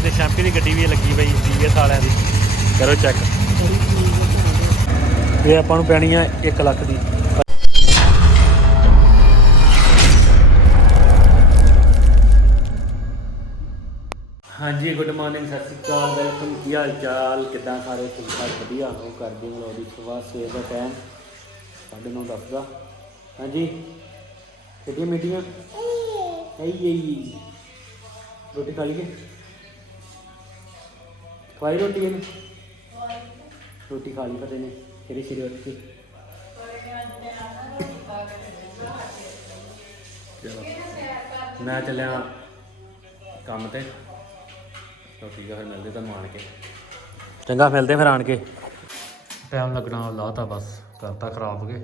ਇਹਦੇ ਸ਼ੈਂਪੀ ਦੀ ਗੱਡੀ ਵੀ ਲੱਗੀ ਪਈ ਟੀਵੀਐਸ ਵਾਲਿਆਂ ਦੀ। ਕਰੋ ਚੈੱਕ ਇਹ ਆਪਾਂ ਨੂੰ ਪੈਣੀ ਆ 1 ਲੱਖ ਦੀ। ਹਾਂਜੀ ਗੁੱਡ ਮਾਰਨਿੰਗ ਸਤਿ ਸ਼੍ਰੀ ਅਕਾਲ ਵੈਲਕਮ ਕੀ ਹਾਲ ਚਾਲ? ਕਿਦਾਂ ਸਾਰੇ? ਠੀਕ ਠਾਕ, ਵਧੀਆ। ਹੋ ਕਰਦੇ ਹੋ ਲੋੜੀ ਸਵੇਰ ਸਵੇਰ ਦਾ ਟਾਈਮ ਸਾਢੇ ਨੌ ਦਸ ਦਾ। ਹਾਂਜੀ ਕਿੱਡੀਆਂ ਮੀਟੀਆਂ ਆਈ ਆਈ। ਰੋਟੀ ਖਾ ਲਈਏ ਖਵਾਈ ਰੋਟੀ ਇਹਨੇ? ਰੋਟੀ ਖਾ ਲਈ ਪਤਾ ਨੇ ਕਿਹੜੀ ਸਿਰੇ ਉੱਠੀ ਚਲੋ ਮੈਂ ਚੱਲਿਆ ਕੰਮ ਤੇ। ਰੋਟੀ ਘਰ ਮਿਲਦੇ ਤੁਹਾਨੂੰ ਆਣ ਕੇ। ਚੰਗਾ ਮਿਲਦੇ ਫਿਰ ਆਣ ਕੇ। ਟਾਈਮ ਲੱਗਣਾ ਲਾਤਾ ਬਸ ਕਰਤਾ ਖਰਾਬ ਕੇ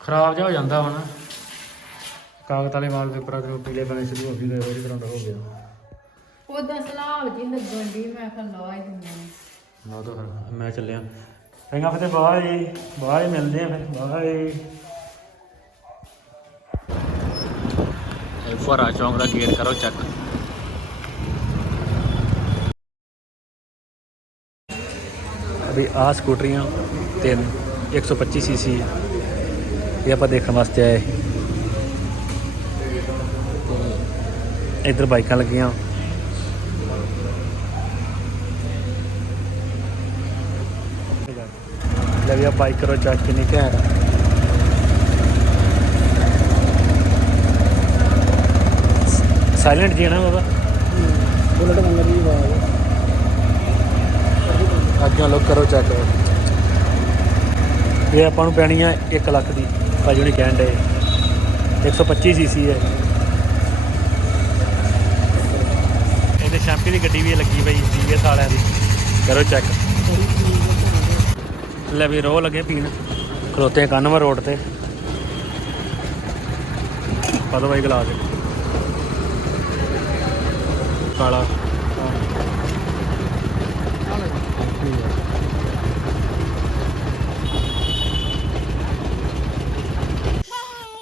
ਖਰਾਬ ਜਿਹਾ ਹੋ ਜਾਂਦਾ ਹੁਣ। ਕਾਗਜ਼ ਵਾਲੇ ਵਾਲਪੇਪਰਾਂ ਤੇ ਪੀਲੇ ਪੈਣੇ ਸ਼ੁਰੂ ਹੋ ਗਏ ਉਹਦੀ ਤਰ੍ਹਾਂ ਦਾ ਹੋ ਗਿਆ। ਉਦਾਂ ਸਲਾਹ ਜੀ ਲੱਗਣ ਦੀ ਮੈਂ ਕਿਹਾ ਲਾ ਹੀ ਦਿੰਦੇ ਨੇ ਨਾ ਤਾਂ ਫਿਰ ਮੈਂ ਚੱਲਿਆ। ਚੰਗਾ ਫਿਰ ਬਾਏ ਬਾਏ ਮਿਲਦੇ ਆ ਫਿਰ ਬਾਏ ਫੁਆਰਾ ਚੌਂਕ ਦਾ ਗੇਟ ਕਰੋ ਚੈੱਕ। ਅਭੀ ਆ ਸਕੂਟਰੀਆਂ ਤਿੰਨ 125 ਸੀਸੀ ਇਹ ਆਪਾਂ ਦੇਖਣ ਵਾਸਤੇ ਆਏ ਇੱਧਰ ਬਾਈਕਾਂ ਲੱਗੀਆਂ। ਲੈ ਵੀ ਆ ਬਾਈਕ ਕਰੋ ਚੱਕ ਕਿੰਨੀ ਘੈਂਟ ਆ। ਸਾਇਲੈਂਟ ਜੀ ਹੈ ਨਾ ਬਾਬਾ। ਬੁਲਟ ਮੰਗਰ ਦੀ ਆਵਾਜ਼ ਅੱਗੇ ਲੋਕ ਕਰੋ ਚੈੱਕ ਇਹ ਆਪਾਂ ਨੂੰ ਪੈਣੀ ਆ 1 ਲੱਖ ਦੀ। ਭਾਜੀ ਉਹਨੇ ਕਹਿਣ ਦੇ 125 ਸੀਸੀ ਹੈ। ਇਹਦੇ ਸ਼ੈਂਪੀ ਦੀ ਗੱਡੀ ਵੀ ਲੱਗੀ ਪਈ ਟੀਵੀਐਸ ਵਾਲਿਆਂ ਦੀ। ਕਰੋ ਚੈੱਕ ਲੈ ਵੀ ਰੋ ਲੱਗੇ ਪੀਣ। ਖਲੋਤੇ ਕੰਨਵਰ ਰੋਡ ਤੇ। ਪਾ ਬਾਈ ਗਲਾਸ। ਕਾਲਾ।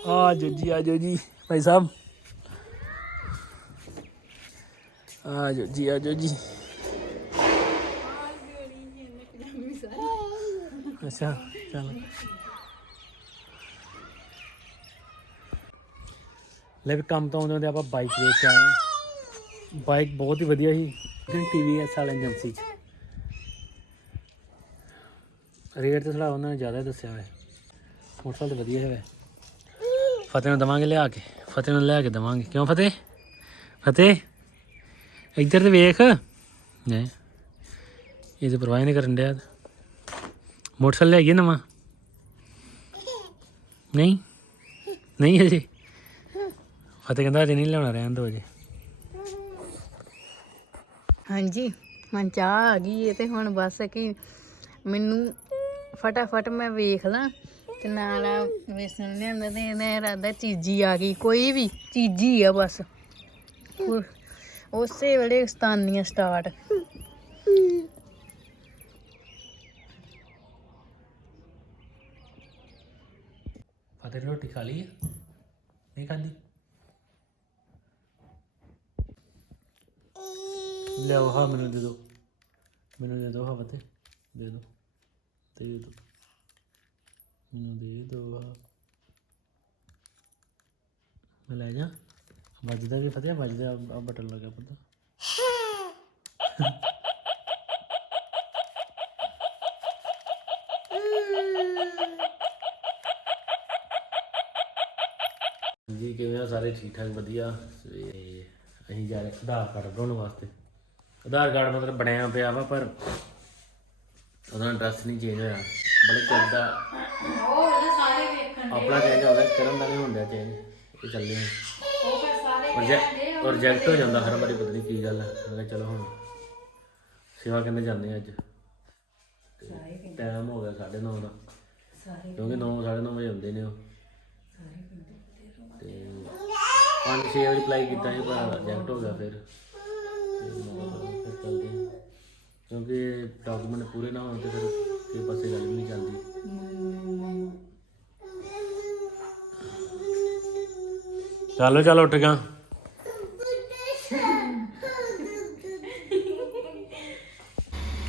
ਆ ਜੋ ਜੀ, ਆ ਜੋ ਜੀ। ਭਾਈ ਸਾਹਿਬ। ਆ ਜੋ ਜੀ, ਆ ਜੋ ਜੀ। ਅੱਛਾ, ਚੱਲ। ਲੈ ਵੀ ਕੰਮ ਤੋਂ ਆਉਂਦੇ ਹੁੰਦੇ ਆਪਾਂ ਬਾਈਕ ਵੇਚ ਕੇ ਆਏ ਹਾਂ। ਬਾਈਕ ਬਹੁਤ ਹੀ ਵਧੀਆ ਸੀ ਟੀਵੀਐਸ ਵਾਲੀ ਏਜੰਸੀ ਚ। ਰੇਟ ਤੇ ਥੋੜਾ ਉਹਨਾਂ ਨੇ ਜ਼ਿਆਦਾ ਦੱਸਿਆ ਹੋਇਆ। ਮੋਟਰਸਾਈਕਲ ਤਾਂ ਵਧੀਆ ਹੈ ਫਤਿਹ ਨੂੰ ਦਵਾਂਗੇ ਲਿਆ ਕੇ, ਫਤਿਹ ਨੂੰ ਲਿਆ ਕੇ ਦਵਾਂਗੇ। ਕਿਉਂ ਫਤਿਹ? ਫਤਿਹ? ਇੱਧਰ ਤੇ ਵੇਖ। ਨੇ ਇਹ ਤੇ ਪਰਵਾਹ ਨਹੀਂ ਕਰਨ ਡਿਆ। ਮੋਟਰਸਾਈਕਲ ਲਿਆਈਏ ਨਵਾਂ। ਨਹੀਂ। ਨਹੀਂ ਅਜੇ ਫਤਿਹ ਕਹਿੰਦਾ ਅਜੇ ਨਹੀਂ ਲਿਆਉਣਾ ਰਹਿਣ ਦੋ ਅਜੇ ਹਾਂਜੀ। ਮਨ ਚਾਹ ਆ ਗਈ ਹੈ ਤੇ ਹੁਣ ਬਸ ਕਿ ਮੈਨੂੰ ਫਟਾਫਟ ਮੈਂ ਵੇਖ ਲਾਂ ਤੇ ਨਾਲ ਵੇਸਣ ਲਿਆਂਦਾ ਤੇ ਇਹਦਾ ਇਰਾਦਾ ਚੀਜ਼ੀ ਆ ਗਈ। ਕੋਈ ਵੀ ਚੀਜ਼ੀ ਆ ਬਸ। ਉਸੇ ਵੇਲੇ ਸਤਾਨੀਆਂ ਸਟਾਰਟ ਫਤਿਹ ਨੇ ਰੋਟੀ ਖਾ ਲਈ ਹੈ ਨਹੀਂ ਖਾਂਦੀ ਲਿਆਓ ਹਾਂ, ਮੈਨੂੰ ਦੇ ਦਿਓ ਮੈਨੂੰ ਦੇ ਦਿਓ ਹਾਂ ਫਤਿਹ, ਦੇ ਦਿਓ ਦੇ ਦਿਓ ਮੈਨੂੰ ਦੇ ਦਿਓ ਹਾਂ। ਮੈਂ ਲੈ ਜਾ। ਵੱਜਦਾ ਵੀ ਫਤਿਹ ਵੱਜਦਾ ਆ ਬਟਨ ਲੱਗਾ ਪਤਾ। ਜੀ ਕਿਵੇਂ ਆ ਸਾਰੇ ਠੀਕ ਠਾਕ ਵਧੀਆ। ਤੇ ਅਸੀਂ ਜਾ ਰਹੇ ਆਧਾਰ ਕਾਰਡ ਬਣਾਉਣ ਵਾਸਤੇ। ਆਧਾਰ ਕਾਰਡ ਮਤਲਬ ਬਣਿਆ ਪਿਆ ਵਾ ਪਰ ਉਹਦਾ ਐਡਰੈਸ ਨਹੀਂ ਚੇਂਜ ਹੋਇਆ। ਬੜੇ ਚਿਰ ਦਾ ਉਹ ਉਹਦੇ ਸਾਰੇ ਵੇਖਣ ਆਪਣਾ ਚੇਂਜ ਹੋ ਗਿਆ ਕਰਨ ਦਾ ਨਹੀਂ ਹੁੰਦਾ ਚੇਂਜ ਇਹ ਚੱਲੇ ਆ। ਸਾਰੇ ਰਿਜੈਕਟ ਹੋ ਜਾਂਦਾ ਹਰ ਵਾਰੀ ਪਤਾ ਨਹੀਂ ਕੀ ਗੱਲ ਹੈ ਮੈਂ ਕਿਹਾ ਚਲੋ ਹੁਣ ਸੇਵਾ ਕਹਿੰਦੇ ਜਾਂਦੇ ਆ ਅੱਜ। ਟਾਈਮ ਹੋ ਗਿਆ 9:30 ਦਾ। ਕਿਉਂਕਿ 9 9:30 ਵਜੇ ਹੁੰਦੇ ਨੇ ਉਹ। ਤੇ 5-6 ਵਾਰੀ ਅਪਲਾਈ ਕੀਤਾ ਸੀ ਪਰ ਰਿਜੈਕਟ ਹੋ ਗਿਆ ਫਿਰ। ਤੇ ਮੈਂ ਕਿਹਾ ਚਲੋ ਫਿਰ ਚੱਲਦੇ ਹਾਂ। ਕਿਉਂਕਿ ਡਾਕੂਮੈਂਟ ਪੂਰੇ ਨਾ ਹੋਣ ਤੇ ਫਿਰ ਕਿਸੇ ਪਾਸੇ ਗੱਲ ਵੀ ਨਹੀਂ ਚੱਲਦੀ। ਚੱਲ ਚੱਲ ਉੱਠ ਗਾ।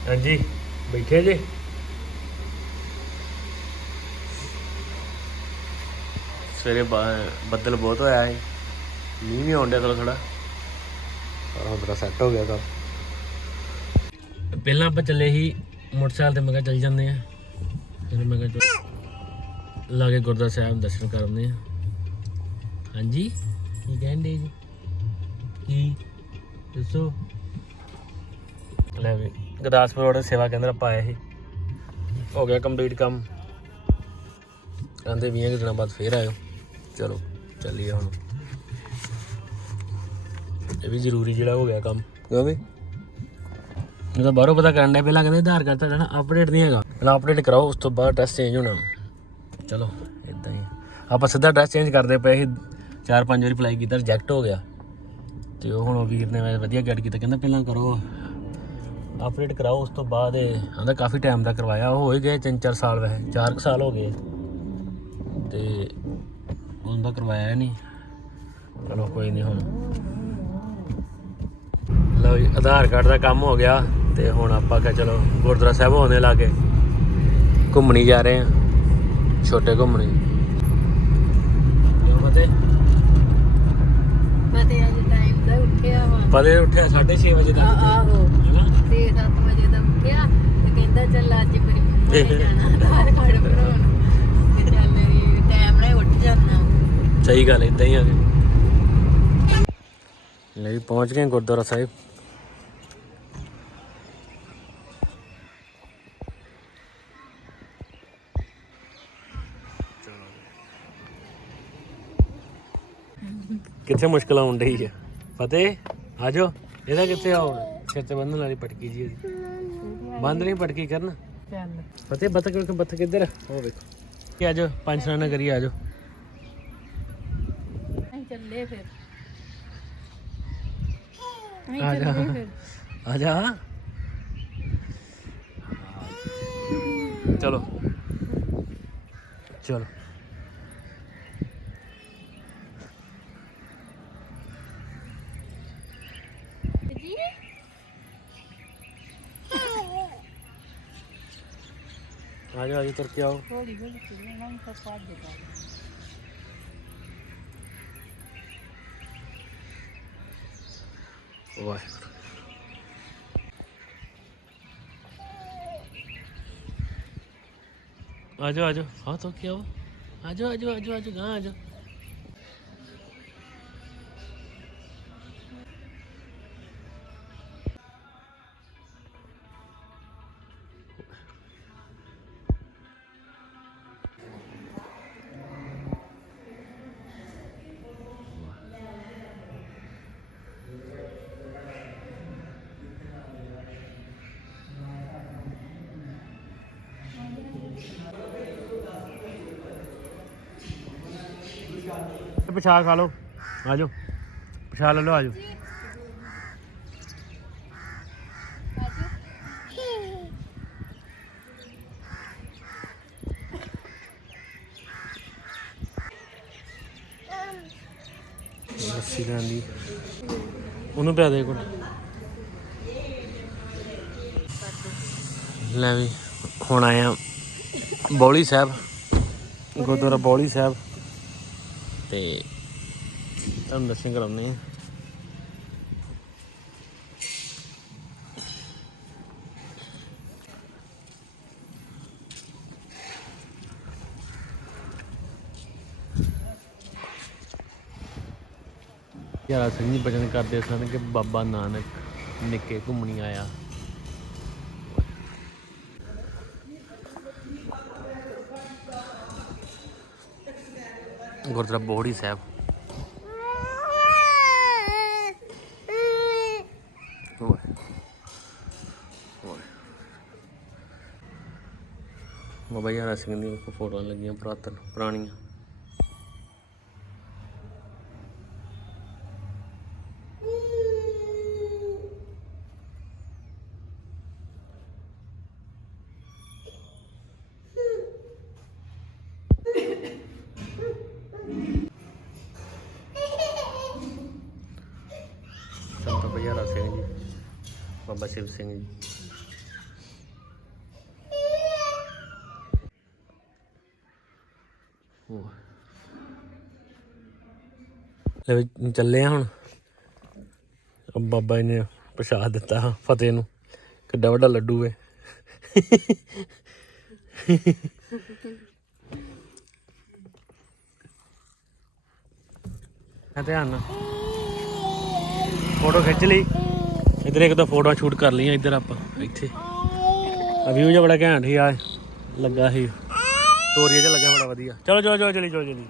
ਹਾਂਜੀ ਬੈਠੇ ਜੇ। ਸਵੇਰੇ ਬਾ- ਬੱਦਲ ਬਹੁਤ ਹੋਇਆ ਹੈ ਮੀਂਹ ਵੀ ਆਉਣ ਡਿਆ ਥੋੜਾ ਥੋੜਾ ਹੁਣ ਸੈੱਟ ਹੋ ਗਿਆ ਕੰਮ ਪਹਿਲਾਂ ਆਪਾਂ ਚੱਲੇ ਸੀ ਮੋਟਰਸਾਈਕਲ ਤੇ ਮੈਂ ਕਿਹਾ ਚੱਲ ਜਾਂਦੇ ਆ। ਫਿਰ ਮੈਂ ਕਿਹਾ ਚੱਲ ਲਾਗੇ ਗੁਰਦੁਆਰਾ ਸਾਹਿਬ ਦਰਸ਼ਨ ਕਰਨੇ ਆ। ਹਾਂਜੀ ਕੀ ਕਹਿੰਦੇ ਜੀ? ਕੀ? ਦੱਸੋ। ਲੈ ਵੀ। ਗਦਾਸਪੁਰ ਰੋਡ ਸੇਵਾ ਕੇਂਦਰ ਆਪਾਂ ਆਏ ਸੀ। ਹੋ ਗਿਆ ਕੰਪਲੀਟ ਕੰਮ। ਕਹਿੰਦੇ 20 ਕੁ ਦਿਨਾਂ ਬਾਅਦ ਫੇਰ ਆਇਓ। ਚਲੋ ਚੱਲੀਏ ਹੁਣ। ਇਹ ਵੀ ਜ਼ਰੂਰੀ ਜਿਹੜਾ ਹੋ ਗਿਆ ਕੰਮ। ਕਿਉਂਕਿ ਇਹ ਤਾਂ ਬਾਹਰੋਂ ਪਤਾ ਕਰਨ ਦੇ ਪਹਿਲਾਂ ਕਹਿੰਦੇ ਆਧਾਰ ਕਾਰਡ ਤੁਹਾਡਾ ਨਾ ਅਪਡੇਟ ਨਹੀਂ ਹੈਗਾ। ਪਹਿਲਾਂ ਅਪਡੇਟ ਕਰਾਓ ਉਸ ਤੋਂ ਬਾਅਦ ਟੈਸਟ ਚੇਂਜ ਹੋਣਾ। ਚਲੋ ਇਦਾਂ ਹੀ। ਆਪਾਂ ਸਿੱਧਾ ਡਰੈਸ ਚੇਂਜ ਕਰਦੇ ਪਏ ਸੀ ਚਾਰ ਪੰਜ ਵਾਰੀ ਅਪਲਾਈ ਕੀਤਾ ਰਿਜੈਕਟ ਹੋ ਗਿਆ। ਤੇ ਉਹ ਹੁਣ ਉਹ ਵੀਰ ਨੇ ਵਧੀਆ ਗਾਈਡ ਕੀਤਾ ਕਹਿੰਦਾ ਪਹਿਲਾਂ ਕਰੋ। ਅਪਡੇਟ ਕਰਾਓ ਉਸ ਤੋਂ ਬਾਅਦ ਆਂਦਾ ਕਾਫੀ ਟਾਈਮ ਦਾ ਕਰਵਾਇਆ। ਉਹ ਹੋ ਹੀ ਗਏ 3-4 ਸਾਲ ਵੈਸੇ 4 ਸਾਲ ਹੋ ਗਏ। ਤੇ ਉਹਦਾ ਕਰਵਾਇਆ ਨਹੀਂ ਚਲੋ ਕੋਈ ਨਹੀਂ ਹੁਣ। ਲਓ ਜੀ ਆਧਾਰ ਕਾਰਡ ਦਾ ਕੰਮ ਹੋ ਗਿਆ ਤੇ ਹੁਣ ਆਪਾਂ ਕਹ ਚਲੋ ਗੁਰਦੁਆਰਾ ਸਾਹਿਬ ਹੋਣੇ ਲਾਗੇ। ਘੁੰਮਣੀ ਜਾ ਰਹੇ ਹਾਂ। ਛੋਟੇ ਘੁੰਮਣੀ ਅੱਜ ਟਾਈਮ ਦਾ ਉੱਠਿਆ ਵਾ। ਪਲੇ ਉੱਠਿਆ 6:30 ਵਜੇ ਆ- ਤੱਕ ਆਹੋ। ਤੇ 7 ਵਜੇ ਦਾ ਉੱਠਿਆ ਤੇ ਕਹਿੰਦਾ ਚੱਲ ਅੱਜ ਮੈਂ ਜਾਣਾ ਆਧਾਰ ਕਾਰਡ ਬਣਾਉਣ। ਤੇ ਚੱਲ ਟਾਈਮ ਨਾਲ ਉੱਠ ਜਾਣਾ ਸਹੀ ਗੱਲ ਇਦਾਂ ਹੀ ਆ ਗਏ ਲੈ ਵੀ ਪਹੁੰਚ ਗਏ ਗੁਰਦੁਆਰਾ ਸਾਹਿਬ। ਕਿੱਥੇ ਮੁਸ਼ਕਲ ਆਉਣ ਡਈ ਆ? ਫਤਿਹ ਆਜੋ ਇਹਦਾ ਕਿੱਥੇ ਆਉਣ ਸਿਰ ਤੇ ਬੰਨਣ ਵਾਲੀ ਪਟਕੀ ਜੀ ਇਹਦੀ ਬੰਦ ਨਹੀਂ ਪਟਕੀ ਕਰਨ? ਚੱਲ ਫਤਿਹ ਬੱਤਕ ਵੇਖ ਬੱਤਕ ਕਿੱਧਰ? ਉਹ ਵੇਖੋ। ਕੀ ਆਜੋ ਪੰਜ ਸਨਾਨਾ ਕਰੀ ਆਜੋ ਅਸੀਂ ਚੱਲੇ ਫਿਰ। ਅਸੀਂ ਆ ਜਾ। ਚੱਲੇ ਫਿਰ। ਆ ਜਾ। ਚਲੋ। ਚਲੋ ਜੀ ਆ ਜਾ ਆ ਜਾ ਤੁਰ ਕੇ ਆਓ। ਹੌਲੀ ਹੌਲੀ ਚੱਲਣਾ ਨਹੀਂ ਤਾਂ ਪਾ ਦੇਗਾ ਵਾਹਿਗੁਰੂ। ਆ ਜਾਓ ਆ ਜਾਓ ਹਾਂ ਤੁਰ ਕੇ ਆਓ। ਆ ਜਾਓ ਆ ਜਾਓ ਆ ਜਾਓ ਆ ਜਾਓ ਗਾਂ ਆ ਜਾਓ ਪਛਾ ਖਾ ਲਓ। ਆ ਜਾਓ ਪਿਛਾ ਲੈ ਲਓ ਆ ਜਾਓ ਲੱਸੀ ਲੈਂਦੀ ਉਹਨੂੰ ਪਿਆ ਦੇ ਕੋਲ ਲੈ ਵੀ, ਹੁਣ ਆਇਆ ਬੌਲੀ ਸਾਹਿਬ। ਗੁਰਦੁਆਰਾ ਬੌਲੀ ਸਾਹਿਬ। ਤੇ ਤੁਹਾਨੂੰ ਦਰਸ਼ਨ ਕਰਾਉਂਦੇ ਆ। ਯਾਰਾ ਸਿੰਘ ਜੀ, ਬਚਨ ਕਰਦੇ ਸਨ ਕਿ ਬਾਬਾ ਨਾਨਕ ਨਿੱਕੇ ਘੁੰਮਣੀ ਆਇਆ। ਗੁਰਦੁਆਰਾ ਬੋੜੀ ਸਾਹਿਬ। ਬਾਬਾ ਯਾਰਾ ਸਿੰਘ ਦੀਆਂ ਫੋਟੋਆਂ ਲੱਗੀਆਂ ਪੁਰਾਤਨ ਪੁਰਾਣੀਆਂ। ਬਾਬਾ ਸ਼ਿਵ ਸਿੰਘ ਜੀ। ਲੈ ਚੱਲੇ ਆ ਹੁਣ। ਬਾਬਾ ਜੀ ਨੇ ਪ੍ਰਸ਼ਾਦ ਦਿੱਤਾ ਫਤਿਹ ਨੂੰ। ਕਿੱਡਾ ਵੱਡਾ ਲੱਡੂ ਏ ਧਿਆਨ ਨਾਲ। ਫੋਟੋ ਖਿੱਚ ਲਈ। ਇਧਰ ਇੱਕ ਦੋ ਫੋਟੋਆਂ ਸ਼ੂਟ ਕਰ ਲਈਆਂ, ਇੱਧਰ ਆਪਾਂ, ਇੱਥੇ। ਆ ਵਿਊ ਜਿਹਾ ਬੜਾ ਘੈਂਟ ਸੀ ਆ ਲੱਗਾ ਸੀ। ਤੋਰੀਆ ਜਿਹਾ ਲੱਗਾ ਬੜਾ ਵਧੀਆ। ਚਲੋ ਚਲੋ ਚਲੋ, ਚਲੀ ਚਲੋ ਚਲੀ